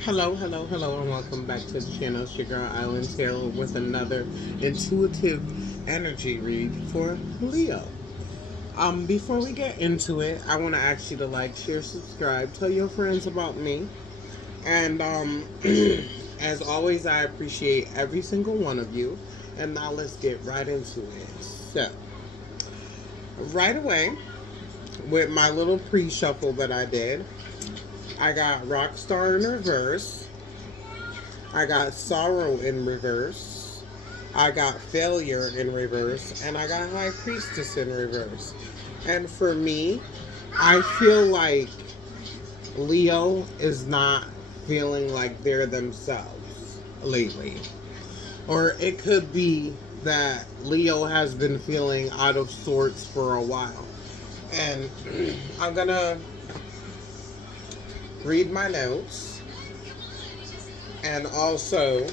Hello, and welcome back to the channel. It's your girl Island Taylor with another intuitive energy read for Leo. Before we get into it, I want to ask you to like, share, subscribe, tell your friends about me, and as always, I appreciate every single one of you. And now let's get right into it. So, right away, with my little pre-shuffle that I did, I got Rockstar in reverse. I got sorrow in reverse. I got failure in reverse. And I got high priestess in reverse. And for me, I feel like Leo is not feeling like they're themselves lately. Or it could be that Leo has been feeling out of sorts for a while. And I'm going to read my notes. And also,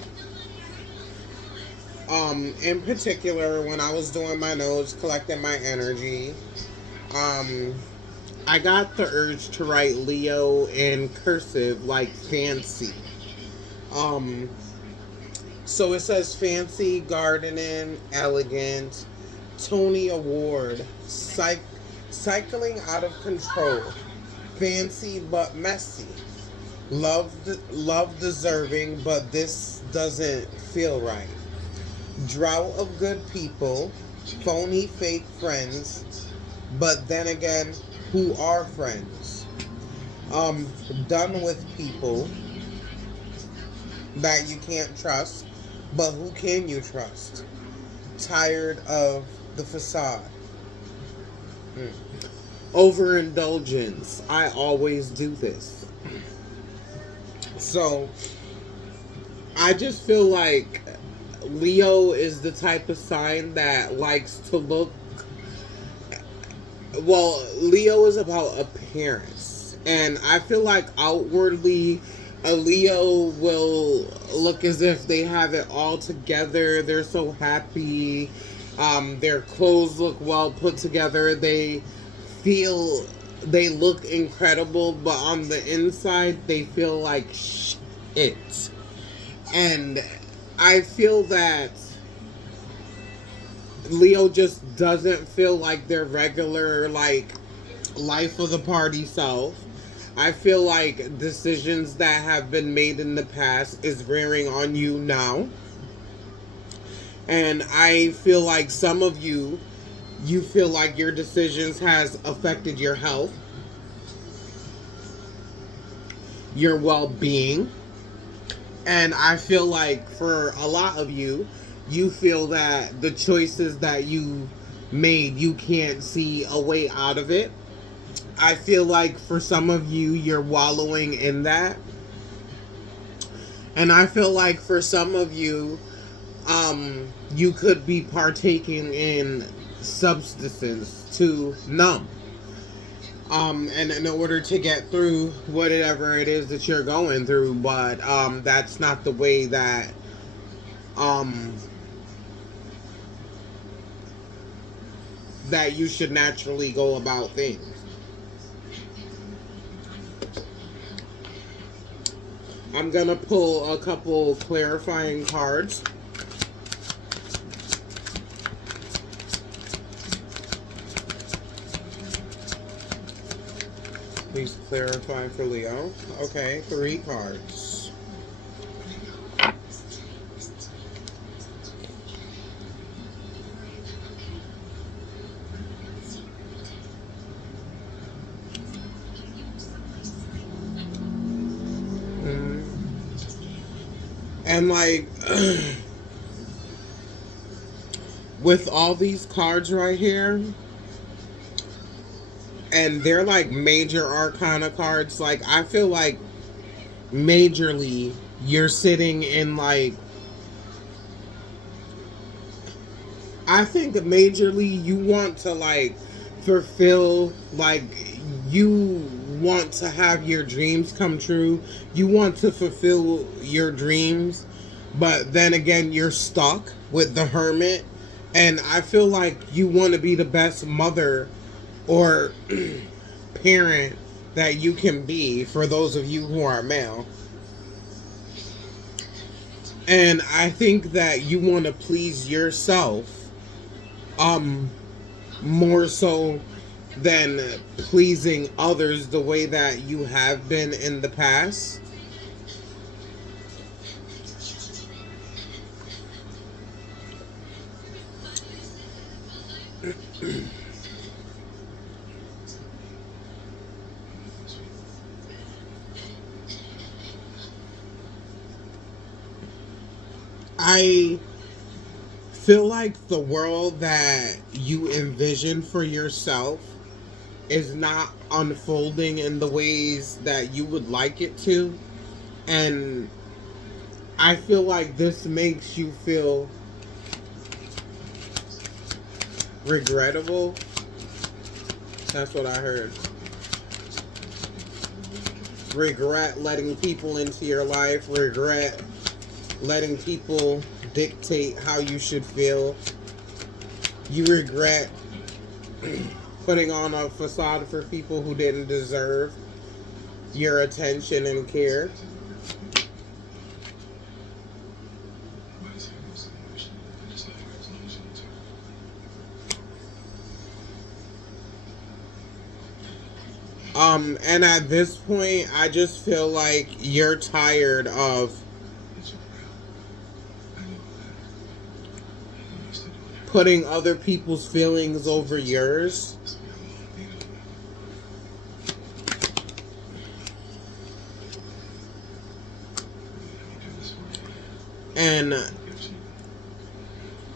in particular, when I was doing my notes, collecting my energy, I got the urge to write Leo in cursive, like fancy. Um, so it says fancy, gardening, elegant, Tony Award, cycling out of control, fancy but messy. Love deserving, but this doesn't feel right. Drought of good people, phony fake friends, but then again, who are friends? Done with people that you can't trust, but who can you trust? Tired of the facade. Hmm. Overindulgence. I always do this. So, I just feel like Leo is the type of sign that likes to look. Well, Leo is about appearance. And I feel like outwardly, a Leo will look as if they have it all together. They're so happy. Their clothes look well put together. Feel they look incredible, but on the inside they feel like shit. And I feel that Leo just doesn't feel like their regular, like, life of the party self. I feel like decisions that have been made in the past is rearing on you now. And I feel like some of you feel like your decisions has affected your health, your well-being. And I feel like for a lot of you, you feel that the choices that you made, you can't see a way out of it. I feel like for some of you, you're wallowing in that. And I feel like for some of you, you could be partaking in substances to numb. And in order to get through whatever it is that you're going through, but that's not the way um, that you should naturally go about things. I'm gonna pull a couple clarifying cards. Please clarify for Leo. Okay, 3 cards. And like, with all these cards right here, and they're like major arcana cards, like I feel like majorly you're sitting in like, I think majorly you want to like fulfill, like you want to have your dreams come true. You want to fulfill your dreams, but then again you're stuck with the hermit. And I feel like you want to be the best mother or parent that you can be for those of you who are male. And I think that you want to please yourself um more so than pleasing others the way that you have been in the past. I feel like the world that you envision for yourself is not unfolding in the ways that you would like it to. And I feel like this makes you feel regrettable. That's what I heard. Regret letting people into your life, regret letting people dictate how you should feel. You regret putting on a facade for people who didn't deserve your attention and care. And at this point, I just feel like you're tired of putting other people's feelings over yours. And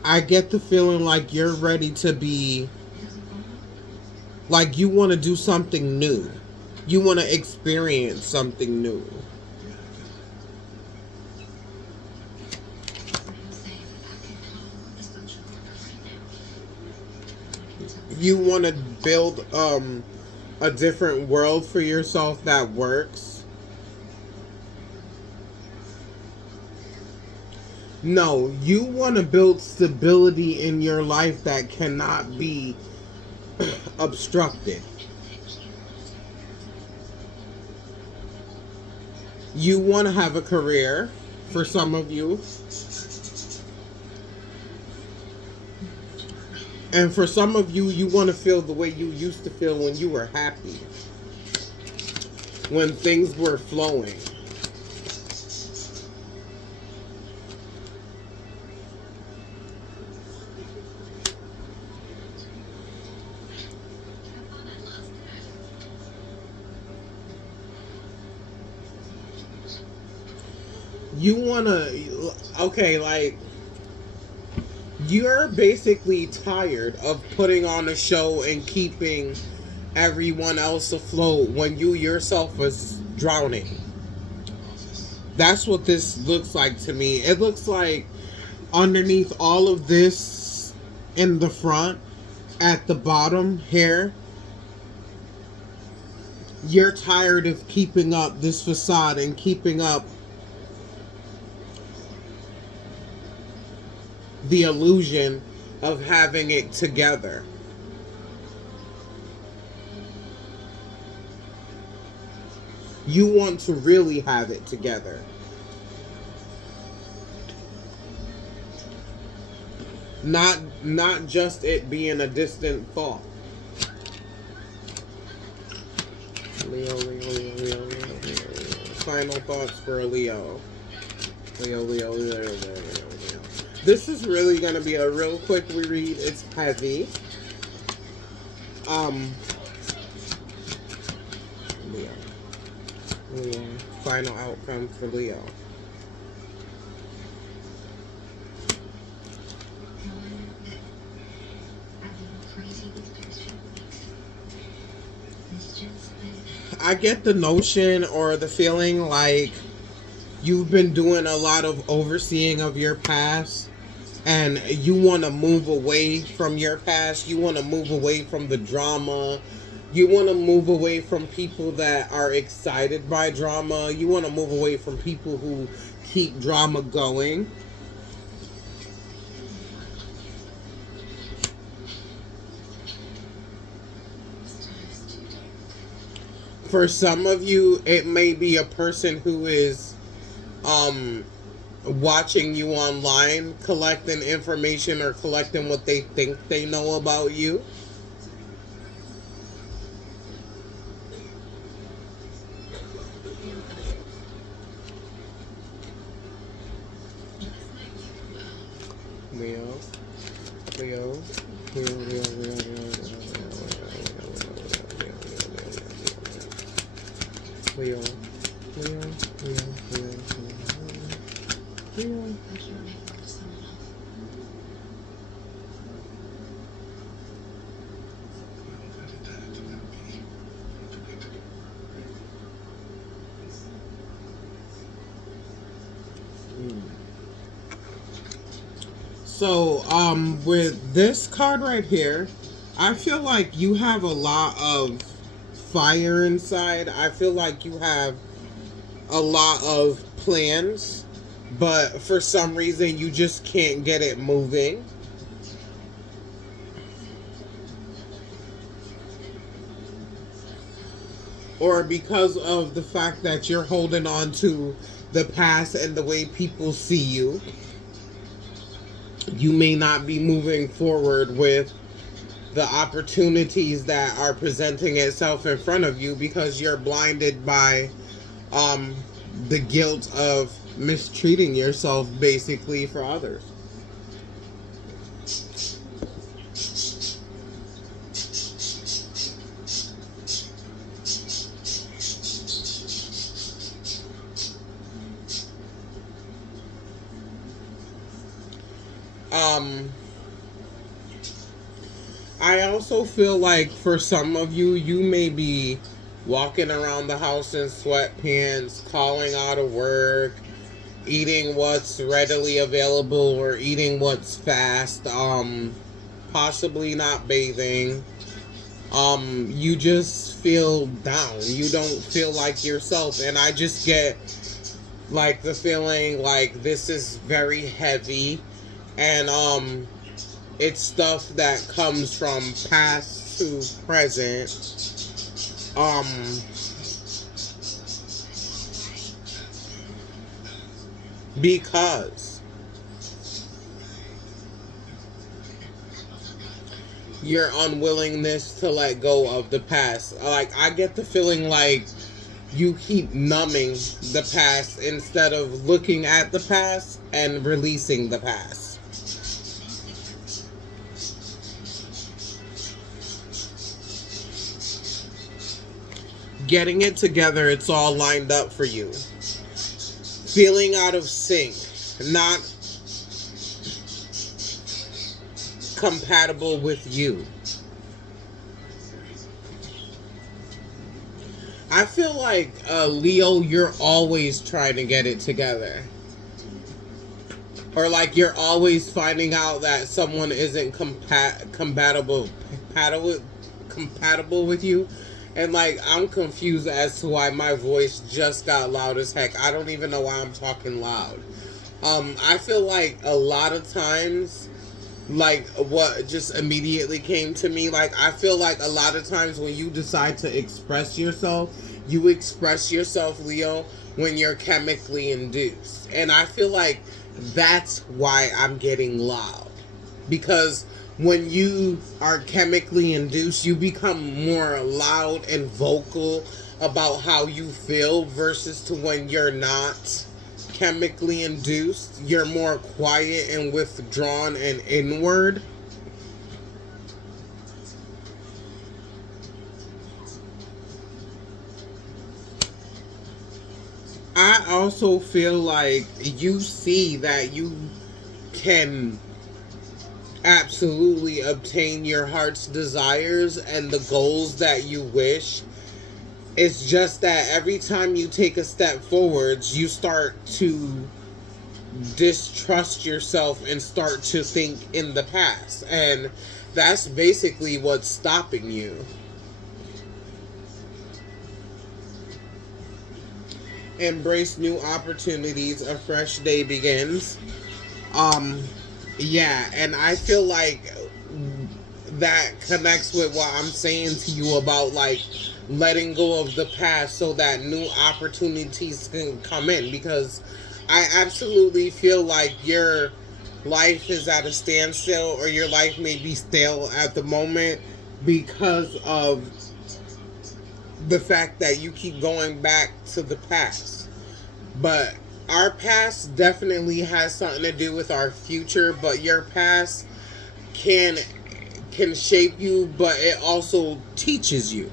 I get the feeling like you're ready to be, like you want to do something new. You want to experience something new. You want to build a different world for yourself that works. No, you want to build stability in your life that cannot be obstructed. You want to have a career for some of you. And for some of you, you want to feel the way you used to feel when you were happy. When things were flowing. You want to, okay, like, you're basically tired of putting on a show and keeping everyone else afloat when you yourself was drowning. That's what this looks like to me. It looks like underneath all of this in the front, at the bottom here, you're tired of keeping up this facade and keeping up the illusion of having it together. You want to really have it together. Not just it being a distant thought. Leo, Leo, Leo, Leo, Leo, Leo. Final thoughts for a Leo. Leo, Leo, Leo, Leo, Leo, Leo. This is really going to be a real quick reread. It's heavy. Leo. Leo. Final outcome for Leo. I get the notion or the feeling like you've been doing a lot of overseeing of your past and you want to move away from your past. You want to move away from the drama. You want to move away from people that are excited by drama. You want to move away from people who keep drama going. For some of you, it may be a person who is watching you online, collecting information or collecting what they think they know about you. Leo, Leo, Leo, Leo, Leo, Leo, Leo, Leo, Leo, Leo, Leo. So, with this card right here, I feel like you have a lot of fire inside. I feel like you have a lot of plans, but for some reason you just can't get it moving. Or because of the fact that you're holding on to the past and the way people see you, you may not be moving forward with the opportunities that are presenting itself in front of you because you're blinded by um, the guilt of mistreating yourself basically for others. Um, I also feel like for some of you, you may be walking around the house in sweatpants, calling out of work, eating what's readily available or eating what's fast, possibly not bathing. You just feel down. You don't feel like yourself. And I just get like the feeling like this is very heavy and it's stuff that comes from past to present. Because your unwillingness to let go of the past. Like, I get the feeling like you keep numbing the past instead of looking at the past and releasing the past. Getting it together, it's all lined up for you. Feeling out of sync, not compatible with you. I feel like, Leo, you're always trying to get it together. Or like you're always finding out that someone isn't compatible with you. And like, I'm confused as to why my voice just got loud as heck. I don't even know why I'm talking loud. I feel like a lot of times, like what just immediately came to me, like I feel like a lot of times when you decide to express yourself, you express yourself, Leo, when you're chemically induced. And I feel like that's why I'm getting loud. Because when you are chemically induced, you become more loud and vocal about how you feel versus to when you're not chemically induced. You're more quiet and withdrawn and inward. I also feel like you see that you can absolutely obtain your heart's desires and the goals that you wish. It's just that every time you take a step forwards, you start to distrust yourself and start to think in the past. And that's basically what's stopping you. Embrace new opportunities. A fresh day begins. Yeah, and I feel like that connects with what I'm saying to you about like letting go of the past so that new opportunities can come in, because I absolutely feel like your life is at a standstill, or your life may be stale at the moment because of the fact that you keep going back to the past. But our past definitely has something to do with our future, but your past can shape you, but it also teaches you.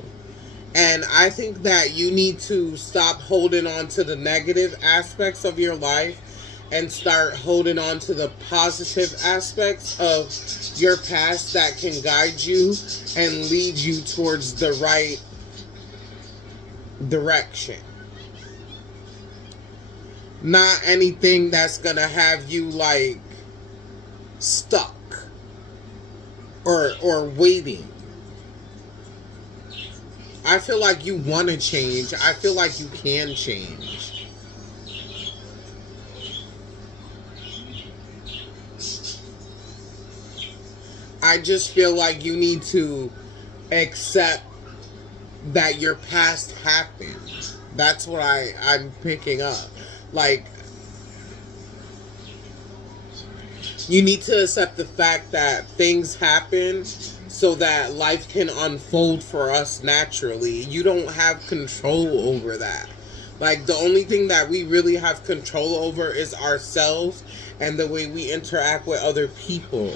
And I think that you need to stop holding on to the negative aspects of your life and start holding on to the positive aspects of your past that can guide you and lead you towards the right direction. Not anything that's gonna have you like stuck or waiting. I feel like you want to change. I feel like you can change. I just feel like you need to accept that your past happened. That's what I'm picking up. Like, you need to accept the fact that things happen so that life can unfold for us naturally. You don't have control over that. Like, the only thing that we really have control over is ourselves and the way we interact with other people.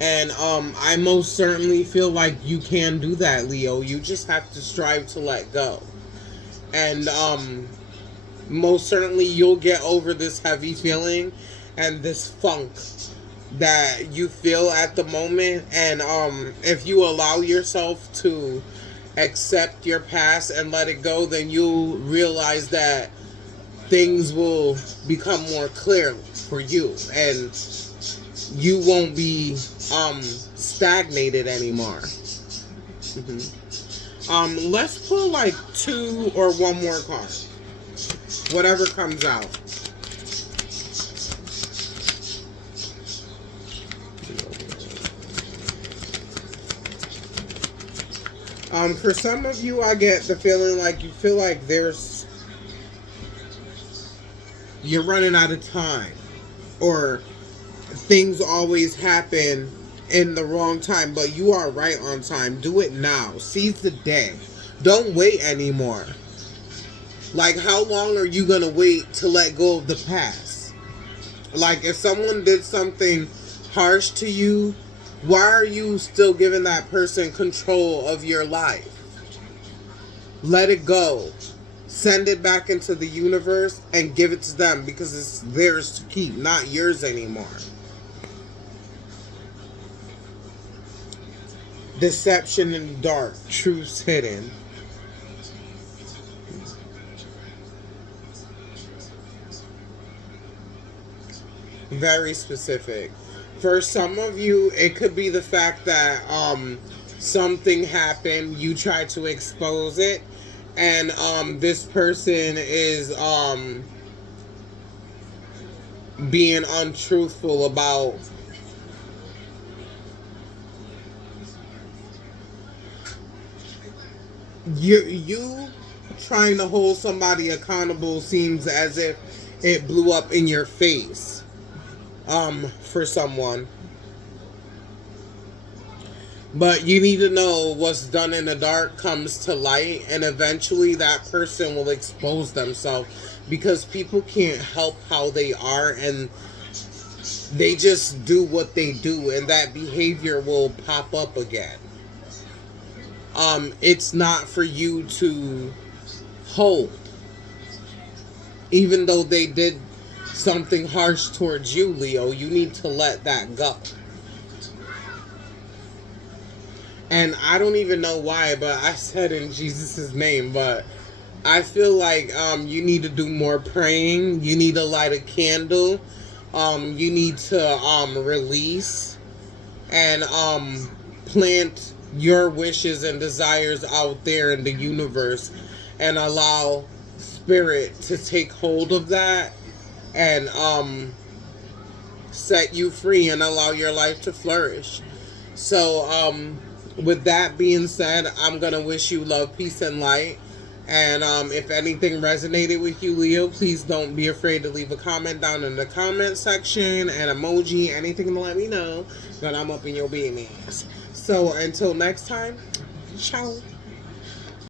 And I most certainly feel like you can do that, Leo. You just have to strive to let go. And most certainly you'll get over this heavy feeling and this funk that you feel at the moment. And if you allow yourself to accept your past and let it go, then you'll realize that things will become more clear for you, and you won't be stagnated anymore. Let's pull like two or one more card, whatever comes out. For some of you, I get the feeling like you feel like you're running out of time, or things always happen in the wrong time, but you are right on time. Do it now. Seize the day. Don't wait anymore. Like, how long are you gonna wait to let go of the past? Like, if someone did something harsh to you, why are you still giving that person control of your life? Let it go. Send it back into the universe and give it to them, because it's theirs to keep, not yours anymore. Deception in the dark, truths hidden. Very specific. For some of you, it could be the fact that something happened, you tried to expose it, and this person is being untruthful about you trying to hold somebody accountable. Seems as if it blew up in your face for someone. But you need to know what's done in the dark comes to light, and eventually that person will expose themselves, because people can't help how they are, and they just do what they do, and that behavior will pop up again. It's not for you to hold, even though they did something harsh towards you, Leo. You need to let that go. And I don't even know why, but I said in Jesus' name, but I feel like you need to do more praying. You need to light a candle. You need to release and plant your wishes and desires out there in the universe, and allow spirit to take hold of that and set you free and allow your life to flourish. So with that being said, I'm gonna wish you love, peace, and light, And if anything resonated with you, Leo, please don't be afraid to leave a comment down in the comment section, and emoji, anything to let me know that I'm up in your business. So until next time, ciao.